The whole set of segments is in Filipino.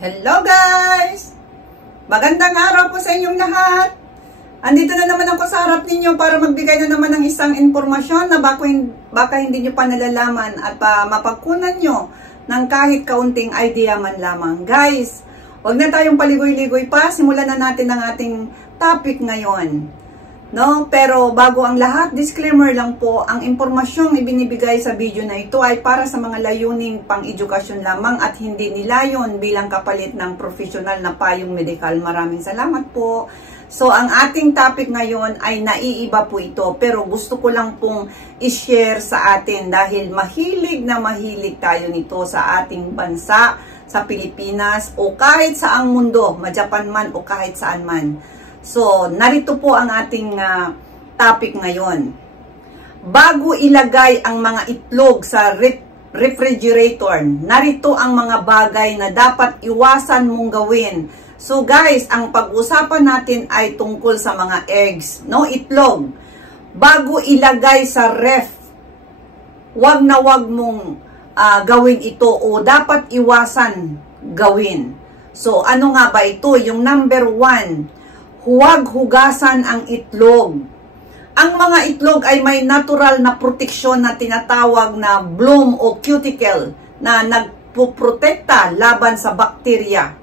Hello guys! Magandang araw po sa inyong lahat. Andito na naman ako sa harap ninyo para magbigay na naman ng isang impormasyon na baka hindi nyo pa nalalaman at mapagkunan nyo ng kahit kaunting idea man lamang. Guys, huwag na tayong paligoy-ligoy pa. Simulan na natin ang ating topic ngayon. No? Pero bago ang lahat, disclaimer lang po, ang impormasyong ibinibigay sa video na ito ay para sa mga layuning pang-edukasyon lamang at hindi nilayon bilang kapalit ng professional na payong medikal. Maraming salamat po. So, ang ating topic ngayon ay naiiba po ito, pero gusto ko lang pong i-share sa atin dahil mahilig na mahilig tayo nito sa ating bansa, sa Pilipinas o kahit saang mundo, ma-Japan man o kahit saan man. So, narito po ang ating topic ngayon. Bago ilagay ang mga itlog sa refrigerator, narito ang mga bagay na dapat iwasan mong gawin. So guys, ang pag-usapan natin ay tungkol sa mga eggs, no, itlog. Bago ilagay sa ref, wag na wag mong gawin ito o dapat iwasan gawin. So ano nga ba ito? Yung number 1, huwag hugasan ang itlog. Ang mga itlog ay may natural na proteksyon na tinatawag na bloom o cuticle na nagpuprotekta laban sa bakterya.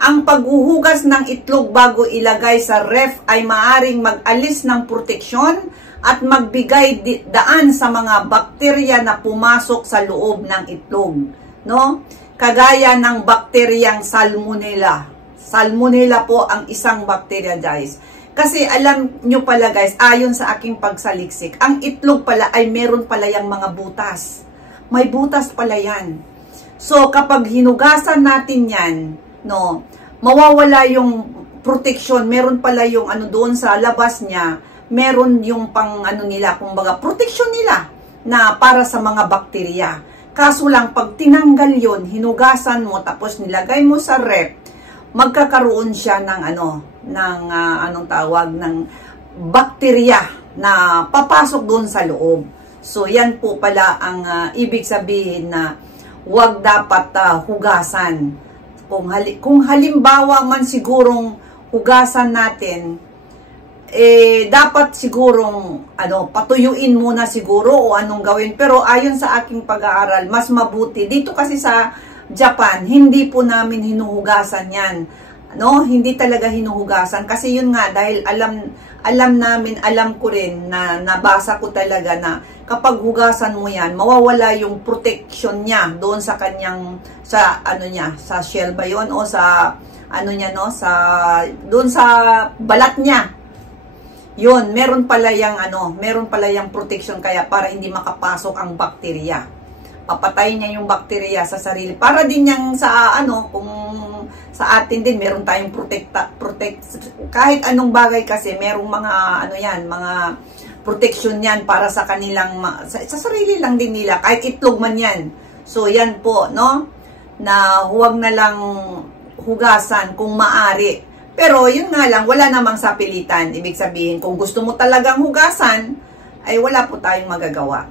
Ang paghuhugas ng itlog bago ilagay sa ref ay maaring mag-alis ng proteksyon at magbigay daan sa mga bakterya na pumasok sa loob ng itlog, no? Kagaya ng bakteryang Salmonella. Salmonella po ang isang bakterya, guys. Kasi alam nyo pala, guys, ayon sa aking pagsaliksik, ang itlog pala ay meron pala yung mga butas. May butas pala yan. So, kapag hinugasan natin yan, no, mawawala yung protection. Meron pala yung ano doon sa labas niya, meron yung pang ano nila, kumbaga protection nila na para sa mga bakterya. Kaso lang, pag tinanggal yon, hinugasan mo, tapos nilagay mo sa ref, magkakaroon siya ng anong tawag, ng bakterya na papasok doon sa loob. So, yan po pala ang ibig sabihin na huwag dapat hugasan. Kung halimbawa man sigurong hugasan natin, dapat sigurong patuyuin muna siguro o anong gawin. Pero ayon sa aking pag-aaral, mas mabuti. Dito kasi sa Japan, hindi po namin hinuhugasan yan. No? Hindi talaga hinuhugasan. Kasi yun nga, dahil alam ko rin na nabasa ko talaga na kapag hugasan mo yan, mawawala yung protection niya doon sa kanyang, sa shell ba yun? O sa, doon sa balat niya. Yun, meron pala yung protection kaya para hindi makapasok ang bakterya. Papatay niya yung bakterya sa sarili. Para din yang sa kung sa atin din meron tayong kahit anong bagay kasi merong mga mga protection yan para sa kanilang sa sarili lang din nila, kahit itlog man yan. So yan po, no, na huwag na lang hugasan kung maari. Pero yun nga lang, wala namang sapilitan. Ibig sabihin, kung gusto mo talagang hugasan, ay wala po tayong magagawa.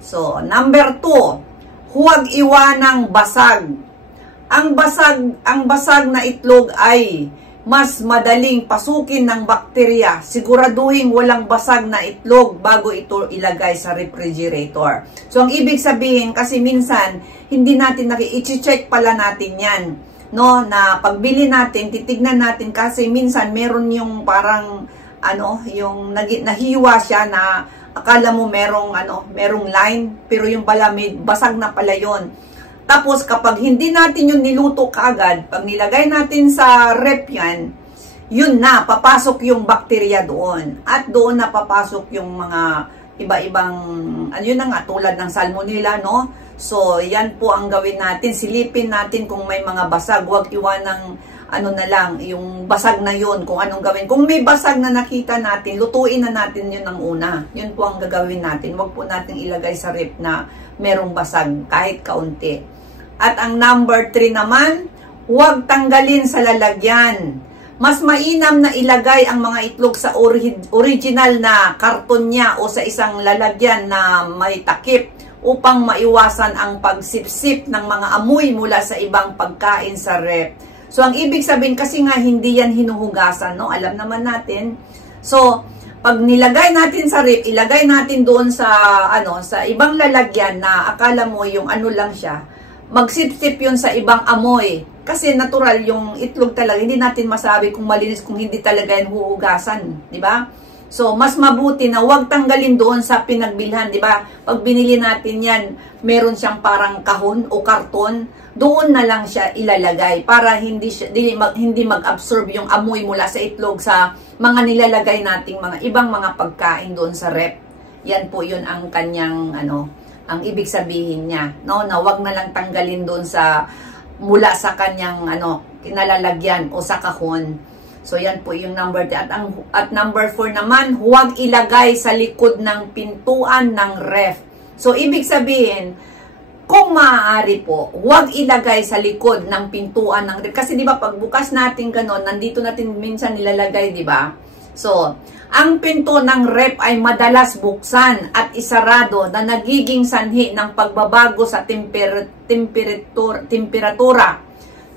So, number 2, huwag iwanang basag. Ang basag na itlog ay mas madaling pasukin ng bakterya. Siguraduhin walang basag na itlog bago ito ilagay sa refrigerator. So, ang ibig sabihin, kasi minsan, hindi natin i-check pala natin yan. No, na pagbili natin, titignan natin kasi minsan meron yung parang, yung nahiwa siya na akala mo merong line, pero yung pala may basag na pala yon. Tapos kapag hindi natin yung niluto kaagad, pag nilagay natin sa ref yan, yun na, papasok yung bakterya doon. At doon na papasok yung mga iba-ibang, yun na nga, tulad ng Salmonella, no? So, yan po ang gawin natin. Silipin natin kung may mga basag. Huwag iwanang yung basag na yun, kung anong gawin. Kung may basag na nakita natin, lutuin na natin yun ng una. Yun po ang gagawin natin. Huwag po natin ilagay sa ref na merong basag, kahit kaunti. At ang number 3 naman, huwag tanggalin sa lalagyan. Mas mainam na ilagay ang mga itlog sa original na karton niya o sa isang lalagyan na may takip upang maiwasan ang pagsipsip ng mga amoy mula sa ibang pagkain sa ref. So, ang ibig sabihin, kasi nga hindi yan hinuhugasan, no? Alam naman natin. So, pag nilagay natin sa rep, ilagay natin doon sa, sa ibang lalagyan na akala mo yung ano lang siya, magsip-sip yun sa ibang amoy. Kasi natural, yung itlog talaga, hindi natin masabi kung malinis, kung hindi talaga yan huhugasan. Di ba? So, mas mabuti na huwag tanggalin doon sa pinagbilhan, di ba? Pag binili natin yan, meron siyang parang kahon o karton, doon na lang siya ilalagay para hindi mag-absorb yung amoy mula sa itlog sa mga nilalagay nating mga ibang mga pagkain doon sa rep. Yan po yun ang kanyang, ang ibig sabihin niya, no? Na huwag na lang tanggalin doon sa, mula sa kanyang, kinalalagyan o sa kahon. So, yan po yung number 3. At number 4 naman, huwag ilagay sa likod ng pintuan ng ref. So, ibig sabihin, kung maaari po, huwag ilagay sa likod ng pintuan ng ref. Kasi, di ba, pag bukas natin ganon, nandito natin minsan nilalagay, di ba? So, ang pinto ng ref ay madalas buksan at isarado na nagiging sanhi ng pagbabago sa temperatura.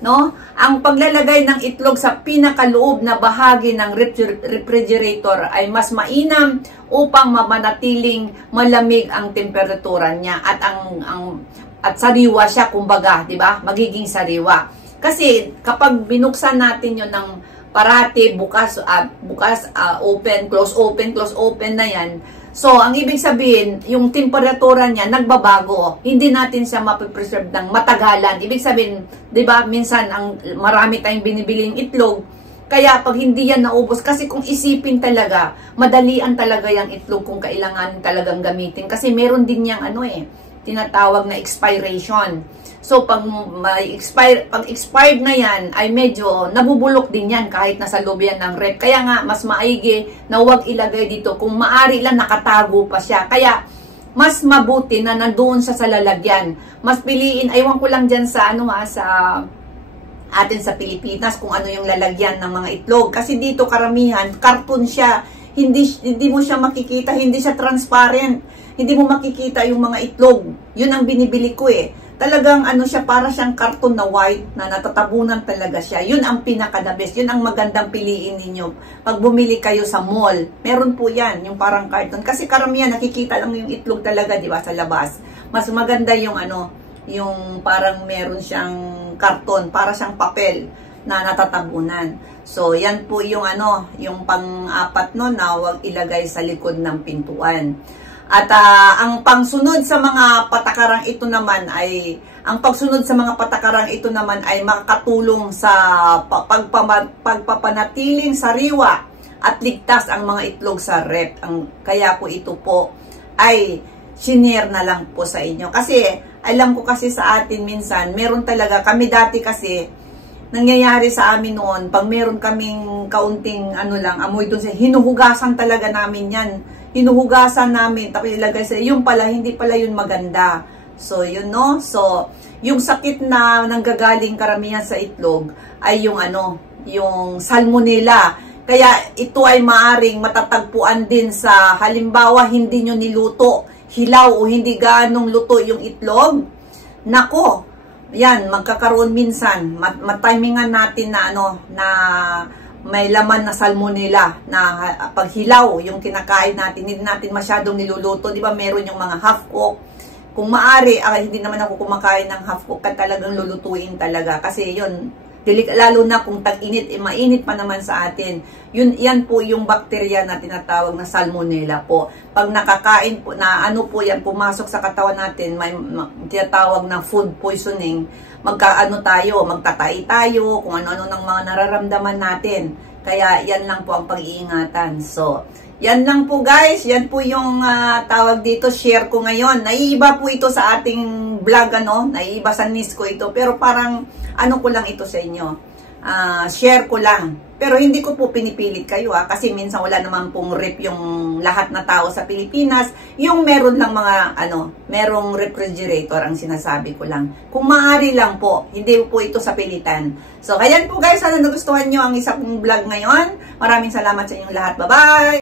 No? Ang paglalagay ng itlog sa pinakaloob na bahagi ng refrigerator ay mas mainam upang mamanatiling malamig ang temperatura niya at at sariwa siya, kumbaga, 'di ba? Magiging sariwa. Kasi kapag binuksan natin 'yon ng parati, bukas, open, close, open na 'yan. So, ang ibig sabihin, yung temperatura niya nagbabago. Hindi natin siya mapipreserve ng matagalan. Ibig sabihin, 'di ba, minsan marami tayong binibiling itlog. Kaya pag hindi yan naubos, kasi kung isipin talaga, madalian talaga yung itlog kung kailangan talagang gamitin. Kasi meron din yang tinatawag na expiration. So, pag expired na yan, ay medyo nabubulok din yan kahit nasa loob yan ng rep. Kaya nga, mas maigi na huwag ilagay dito. Kung maaari lang, nakatago pa siya. Kaya, mas mabuti na nandoon sa lalagyan. Mas piliin, aywan ko lang dyan sa, sa atin sa Pilipinas, kung ano yung lalagyan ng mga itlog. Kasi dito, karamihan, karton siya. Hindi mo siya makikita, hindi siya transparent. Hindi mo makikita yung mga itlog. Yun ang binibili ko Talagang siya, para siyang karton na white na natatabunan talaga siya. Yun ang pinaka-the best. Yun ang magandang piliin ninyo. Pag bumili kayo sa mall, meron po yan, yung parang karton. Kasi karamihan nakikita lang yung itlog talaga, di ba, sa labas. Mas maganda yung yung parang meron siyang karton, para siyang papel na natatabunan. So, yan po yung yung pang-apat na huwag ilagay sa likod ng pintuan. At ang pagsunod sa mga patakarang ito naman ay makakatulong sa pagpapanatiling sariwa at ligtas ang mga itlog sa rep. Kaya po ito po ay shinare na lang po sa inyo. Kasi alam ko kasi sa atin minsan, meron talaga, kami dati kasi, nangyayari sa amin noon, pag meron kaming kaunting amoy doon, hinuhugasan talaga namin yan. Hinuhugasan namin, tapos ilagay sa, yung pala, hindi pala yun maganda. So, yun, no? So, yung sakit na nanggagaling karamihan sa itlog, ay yung yung salmonella. Kaya, ito ay maaring matatagpuan din sa, halimbawa, hindi nyo niluto, hilaw o hindi ganong luto yung itlog. Nako, yan, magkakaroon minsan, matimingan natin na na may laman na salmonella, na paghilaw yung kinakain natin, hindi natin masyadong niluluto. Di ba meron yung mga half-cook? Kung maaari, hindi naman ako kumakain ng half-cook, talagang lulutuin talaga. Kasi yun, lalo na kung tag-init, mainit pa naman sa atin. Yan po yung bakterya na tinatawag na salmonella po. Pag nakakain po, po yan, pumasok sa katawan natin, may tinatawag na food poisoning, magtatay tayo, kung ano-ano ng mga nararamdaman natin. Kaya yan lang po ang pag-iingatan. So, yan lang po guys, yan po yung tawag dito, share ko ngayon. Naiiba po ito sa ating vlog, naiiba sa niche ko ito, pero parang ko lang ito sa inyo. Share ko lang. Pero hindi ko po pinipilit kayo kasi minsan wala naman pong rep yung lahat na tao sa Pilipinas. Yung meron lang mga merong refrigerator ang sinasabi ko lang. Kung maaari lang po, hindi po ito sa pilitan. So, ayan po guys, sana nagustuhan nyo ang isa kong vlog ngayon. Maraming salamat sa inyong lahat. Bye-bye!